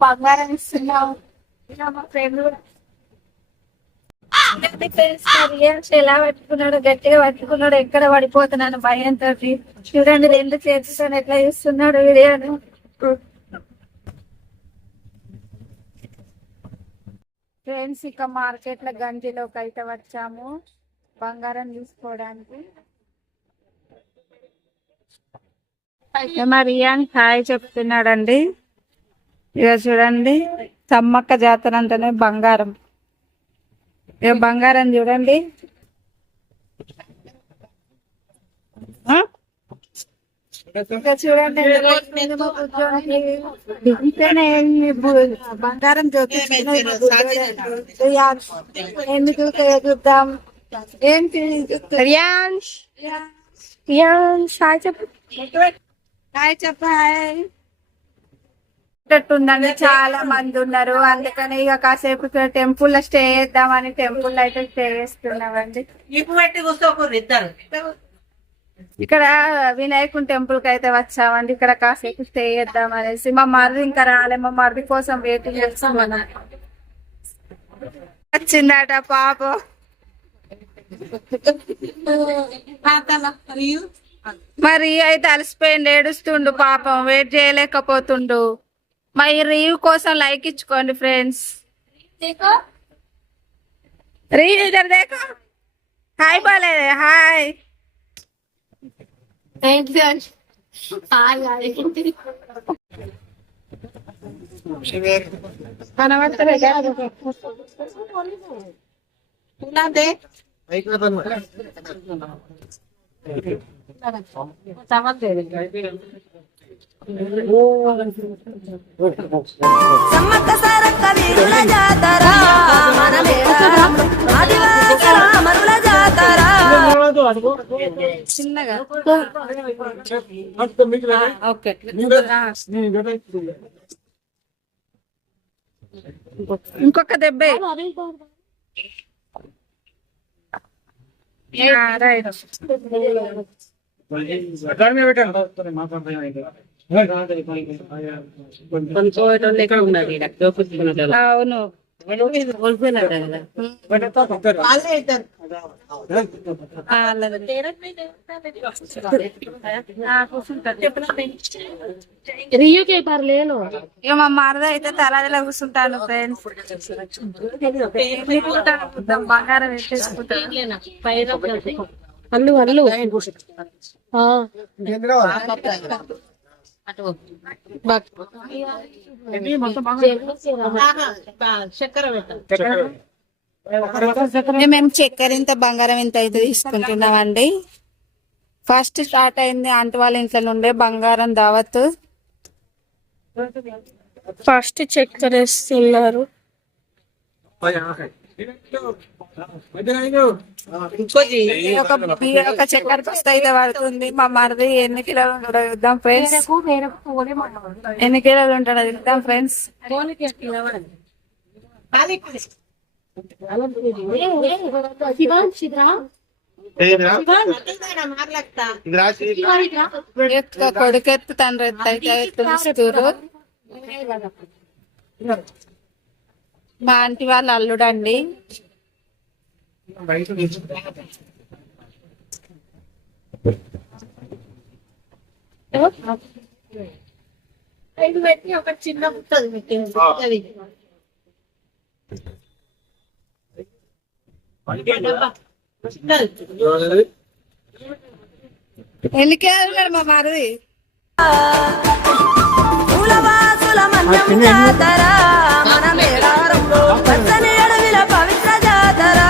బంగారం ఇస్తున్నావు మా ఫ్రెండ్ కూడా ఎలా పట్టుకున్నాడు, గట్టిగా పట్టుకున్నాడు, ఎక్కడ పడిపోతున్నాను భయంతో. చూడండి 2 చేతులతో ఎట్లా చూస్తున్నాడు వీడియోను. ఫ్రెండ్స్ ఇక మార్కెట్ లో గంజిలోకి అయితే వచ్చాము బంగారం తీసుకోవడానికి. మా రియాన్ హాయ్ చెప్తున్నాడండి. ఇక చూడండి సమ్మక్క జాతర అంటేనే బంగారం. ఇక బంగారం చూడండి. ఇంకా చూడండి బంగారం ఎందుకు చూద్దాం. ఏంటి హాయ్ చెప్పు, హాయ్ చెప్పు, హాయ్. ఉందండి చాలా మంది ఉన్నారు, అందుకని ఇక కాసేపు టెంపుల్ లో స్టే చేద్దామని టెంపుల్ లో అయితే స్టే చేస్తున్నామండి. ఇక్కడ వినాయకుని టెంపుల్ కి అయితే వచ్చామండి. ఇక్కడ కాసేపు స్టే చేద్దాం అనేసి. మా మరిది ఇంకా రాలే, మా మరిది కోసం వెయిటింగ్ చేస్తామని. వచ్చిందట పాపం. మరి అయితే అలసిపోయిండు, ఏడుస్తుండు పాపం, వెయిట్ చేయలేకపోతుండు. మరి రీవ్ కోసం లైక్ ఇచ్చుకోండి ఫ్రెండ్స్. రీవ్ ఇద్దరు దేకో హాయ్ బాలేదు, హాయ్. సమ్మక్క సారక్క వీరుల జాతర ఆదివాసుల అమరుల జాతర. చిన్నగా ఇంకొక దెబ్బే. రైట్ అవును. ఇక మా మరద అయితే తలాదిలో కూర్చుంటాను ఫ్రెండ్స్. బంగారం వేసేసుకుంటాను. అల్లు అల్లు మేము చక్కెర ఇంత బంగారం ఇంత అయితే తీసుకుంటున్నామండి. ఫస్ట్ స్టార్ట్ అయింది ఆంటీ వాళ్ళ ఇంట్లో నుండే బంగారం దావత్. ఫస్ట్ చక్కెర వేస్తున్నారు. ఒక చక్కెర బస్తా అయితే పడుతుంది. మా మరిది ఎన్ని కిలోలు ఉంటాడో చూద్దాం ఫ్రెండ్స్. ఎన్ని కిలోలు ఉంటాడో చూద్దాం ఫ్రెండ్స్. కొడుకెత్తు తండ్రి ఎత్తు అయితే ఎత్తున్నారు. మా ఆంటీ వాళ్ళ అల్లుడండి. ఒక చిన్న పుట్టది ఎన్నికే మా మరిది జాతర మన మేడారంలో పచ్చని అడవిల పవిత్ర జాతర.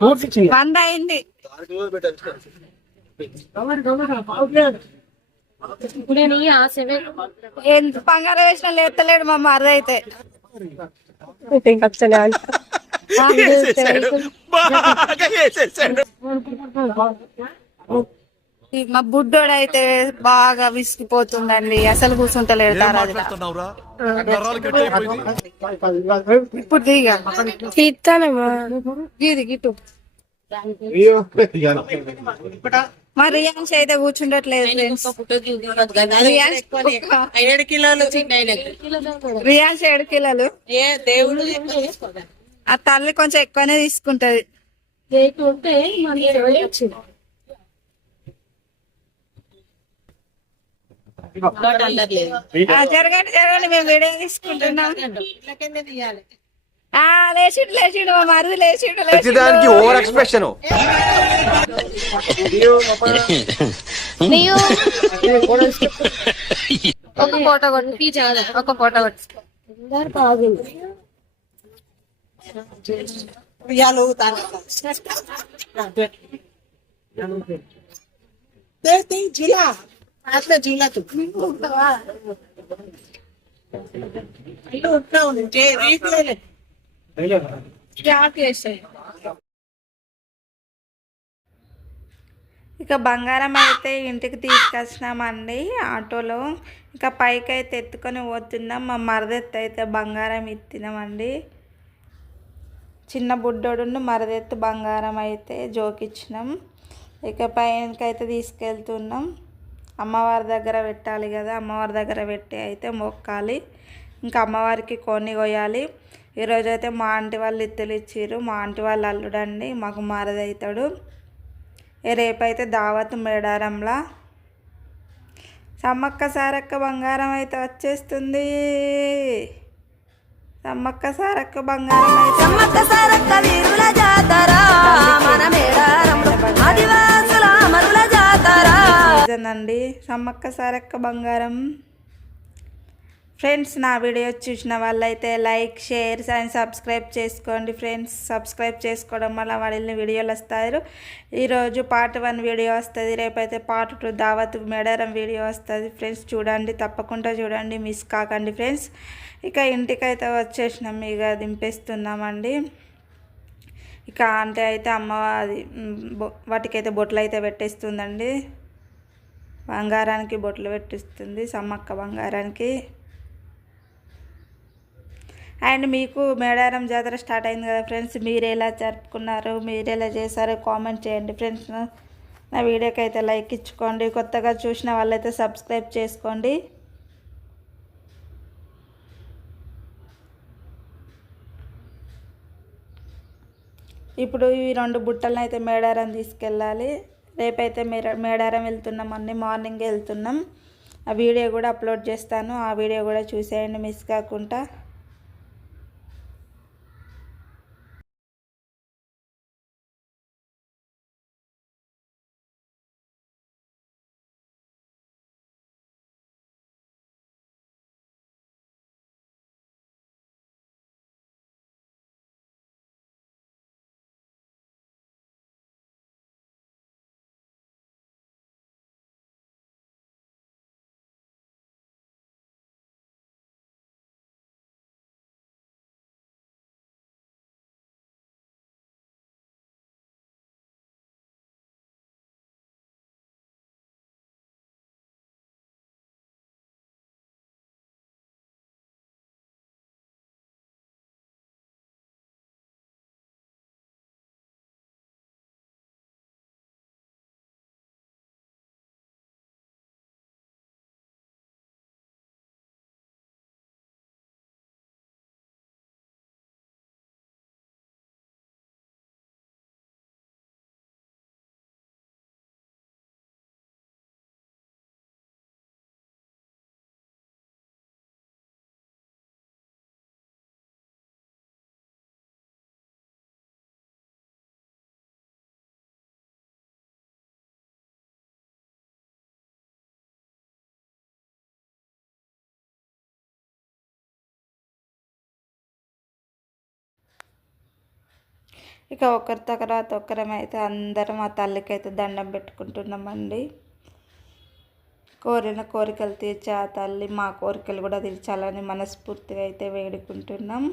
100 అయింది. ఎంత బంగారం వేసిన లేతలేడు మా మరిది అయితే. మా బుడ్డోడు అయితే బాగా విసిగిపోతుందండి, అసలు కూర్చుంటలేడు. ఇప్పుడు దిగా గిది గిట్టు మా రియాన్స్ అయితే కూర్చుండట్లేదు ఫ్రెండ్స్. ఏడు కిలోలు రియాన్స్ 7 కిలోలు. ఏ దేవుడు ఆ తల్లి కొంచెం ఎక్కువనే తీసుకుంటది. జరగండి జరగండి, మేము వీడియో తీసుకుంటున్నాం. లేచిండు మా మరిది లేచిండు. దానికి ఓవర్ ఎక్స్ప్రెషన్. ఒక ఫోటో కొట్టి ఒక ఫోటో కొట్టి जिला అట్లా जिला तू ఇక బంగారం అయితే ఇంటికి తీసుకొచ్చినామండి ఆటోలో. ఇక పైకి అయితే ఎత్తుకొని పోతున్నాం. మా మరదెత్తు అయితే బంగారం ఎత్తినామండి. చిన్న బుడ్డోడును మరదెత్తు బంగారం అయితే జోకిచ్చినాం. ఇక పైనకైతే తీసుకెళ్తున్నాం. అమ్మవారి దగ్గర పెట్టాలి కదా, అమ్మవారి దగ్గర పెట్టి అయితే మొక్కాలి. ఇంకా అమ్మవారికి కొన్ని కొయ్యాలి. ఈరోజు అయితే మా ఆంటీ వాళ్ళు ఇత్తులు ఇచ్చిర్రు. మా ఆంటీ వాళ్ళు అల్లుడండి, మాకు మరదవుతాడు. రేపైతే దావత్ మేడారంలా. సమ్మక్క సారక్క బంగారం అయితే వచ్చేస్తుంది. సమ్మక్క సారక్క బంగారం అయితే సమ్మక్క సారక్క వీరుల జాతర మన మేడారంలో ఆదివాసుల అమరుల జాతర అండి. సమ్మక్క సారక్క బంగారం. ఫ్రెండ్స్, నా వీడియో చూసిన వాళ్ళైతే లైక్, షేర్ అండ్ సబ్స్క్రైబ్ చేసుకోండి ఫ్రెండ్స్. సబ్స్క్రైబ్ చేసుకోవడం వల్ల వాళ్ళని వీడియోలు వస్తారు. ఈరోజు పార్ట్ 1 వీడియో వస్తుంది, రేపైతే పార్ట్ 2 దావత్ మేడారం వీడియో వస్తుంది ఫ్రెండ్స్. చూడండి, తప్పకుండా చూడండి, మిస్ కాకండి ఫ్రెండ్స్. ఇక ఇంటికైతే వచ్చేసినాం, ఇక దింపేస్తున్నామండి. ఇక అంటే అయితే అమ్మ వాటికైతే బొట్లు అయితే పెట్టేస్తుందండి. బంగారానికి బొట్లు పెట్టిస్తుంది, సమ్మక్క బంగారానికి. అండ్ మీకు మేడారం జాతర స్టార్ట్ అయింది కదా ఫ్రెండ్స్, మీరు ఎలా జరుపుకున్నారు, మీరు ఎలా చేశారో కామెంట్ చేయండి ఫ్రెండ్స్. నా వీడియోకి అయితే లైక్ ఇచ్చుకోండి. కొత్తగా చూసిన వాళ్ళైతే సబ్స్క్రైబ్ చేసుకోండి. ఇప్పుడు ఈ 2 బుట్టలను అయితే మేడారం తీసుకెళ్ళాలి. రేపైతే మేడారం వెళ్తున్నాం అండి, మార్నింగ్ వెళ్తున్నాం. ఆ వీడియో కూడా అప్లోడ్ చేస్తాను, ఆ వీడియో కూడా చూసేయండి మిస్ కాకుండా. ఇక ఒకరి తర్వాత ఒకరమైతే అందరం ఆ తల్లికి అయితే దండం పెట్టుకుంటున్నామండి. కోరిన కోరికలు తీర్చే ఆ తల్లి మా కోరికలు కూడా తీర్చాలని మనస్ఫూర్తిగా అయితే వేడుకుంటున్నాం.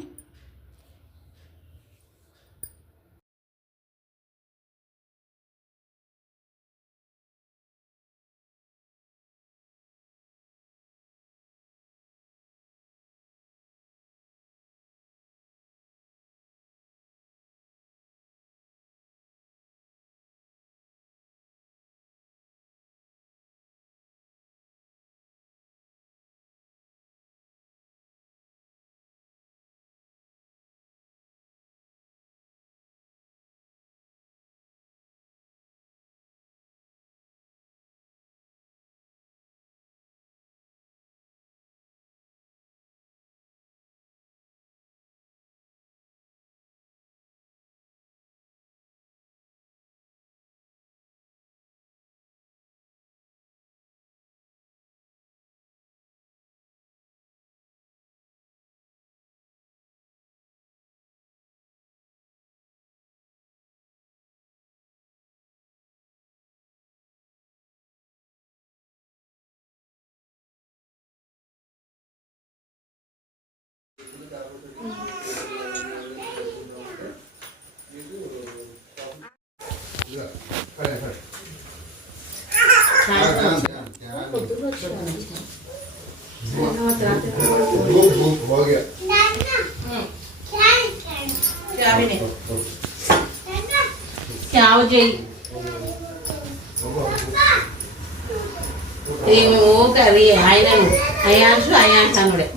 అది ఆయనను అయాన్సు అయాన్సనుడే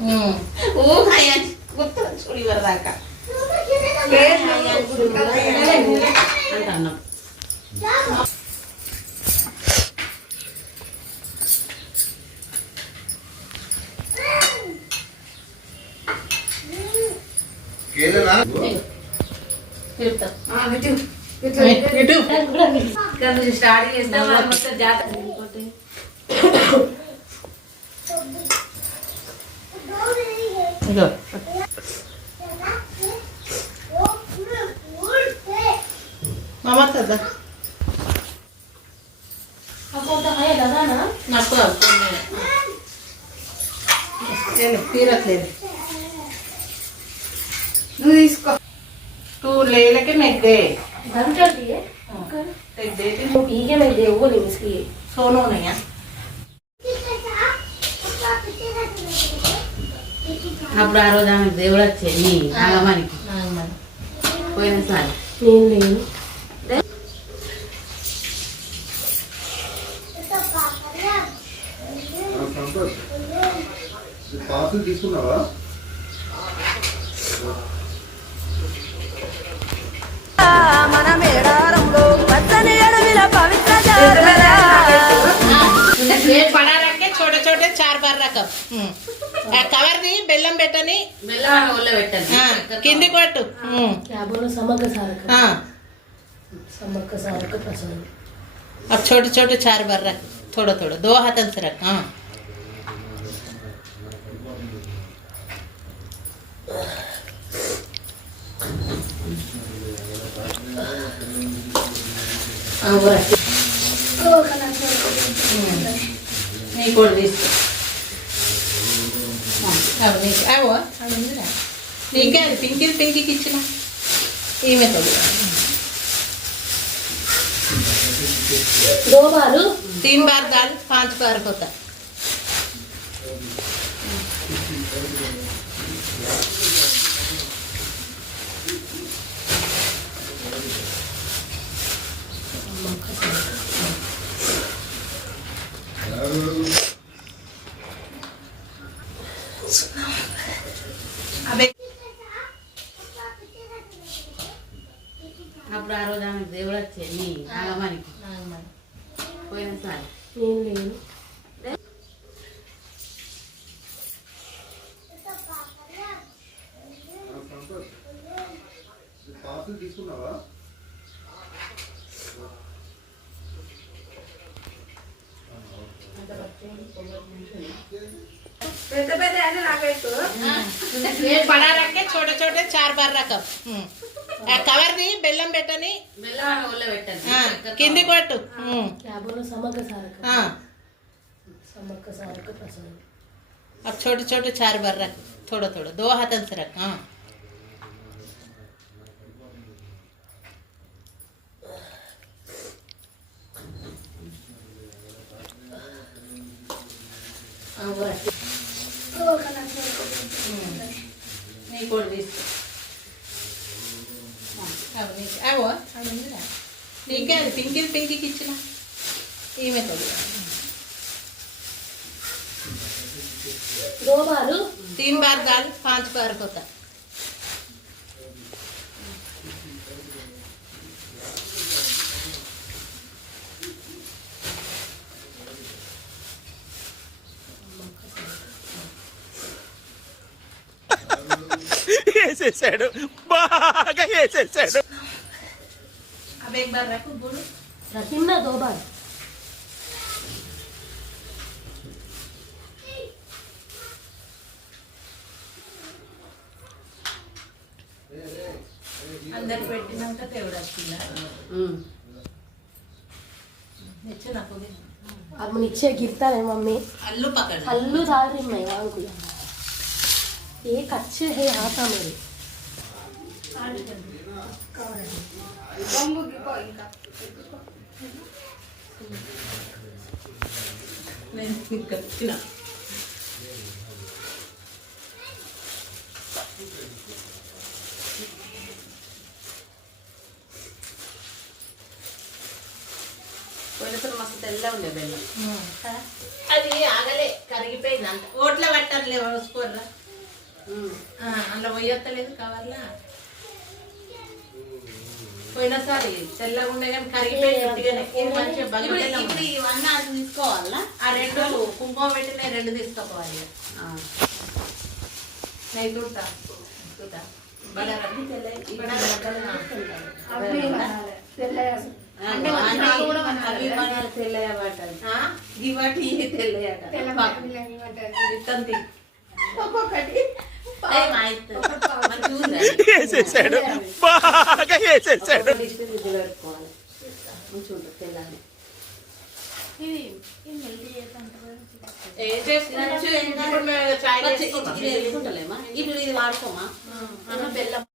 ఓ అయాన్స్ గుర్తు చూడి వరదాకా అంటున్నాం. స్టార్ట్ చేస్తాం మొత్తం జాతర మమతా నాకు తీరట్లేదు. నువ్వు తీసుకో. 2 లేలకి మెగ్గే సోను ఉన్నాయా అప్పుడు ఆ రోజు ఆమె దేవుడు వచ్చేది నాగమణికి పోయినసారి నేను లేను. తీసుకున్నావా? మన మేడారంలో పచ్చని అడవిల పవిత్ర జాతర पड़ा रखे छोटे छोटे 4 बार रखब कवर दी बेल्लम పెట్టని బెల్లం ఒళ్ళ పెట్టండి కింది కొట్టు बोलो समग्र सारक हां समग्र सारक प्रसन्न. अब छोटे छोटे 4 बार रख थोड़ा थोड़ा 2 हाथन से रख हां नहीं कोड दिस अब नहीं आवो अब नहीं ठीक है पिंकी पिंकी किचना ये में तो 2 बार 3 बार दाल 5 बार होता అప్పుడు ఆ రోజు ఆమె దేవుడు వచ్చేది నాగమణికి పోయినసారి నేను లేను. తీసుకున్నావా? పెద్ద పెద్ద అయినా నాకైతే పడా రక్కే छोटे छोटे 4 बार रखब कवर दी बेल्लम పెట్టని బెల్లం ఒళ్ళ పెట్టండి కింది కొట్టు बोलो समग्र सारक हां समग्र सारक प्रसन्न. अब छोटे छोटे 4 बार रख थोड़ा थोड़ा 2 हाथन से रख हां नहीं कोड दिस अब नहीं आवो अब नहीं ठीक है पिंकी पिंकी किचना ये में तो 2 बार 3 बार दाल 5 बार होता వేసేసాడు, బాగా వేసేసాడు. अब एक बार रखो बोलो रखी ना 2 बार अंदर పెట్టినాక దేవుడు వచ్చిందా नीचे ना कोगे अब नीचे गिरता है मम्मी अल्लू पकड़ हल्लू डाल रही मैं वहां को ఏ కచ్చే హే ఆతా మరి నేను ఇంకా తిన పోయినసారి మస్తు తెల్ల ఉండే బెల్లం అది ఆగలే కరిగిపోయింది అంత ఓట్ల పట్టర్లే పోసుకోర్రా అందులో పోయొత్తలేదు కవర్లా పోయినసారి తెల్లగా ఉండే కానీ కరిగిపోయింది ఉట్టిగానే. ఇది మంచిగా బంగారు బెల్లం ఇప్పుడు ఉంది. ఇవన్నీ అది తీసుకోవాలా ఆ రెండు కుంకుమ పెట్టిన రెండు తీసుకోపోవాలి నేను చూడతా చూద్దా అంటే అవి మన తెల్లగా పడ్డాయి ఇవాటి తెల్లగా ఒక్కొక్కటి వేసేసాడు బాగా వేసేసాడు పెట్టుకోవాలి చూడు తెల్లని ఏం చేస్తున్నా చాయ్ చేసుకుంటాం. వేసుకుంటలేమా ఇప్పుడు ఇది వాడుకోమా బెల్లం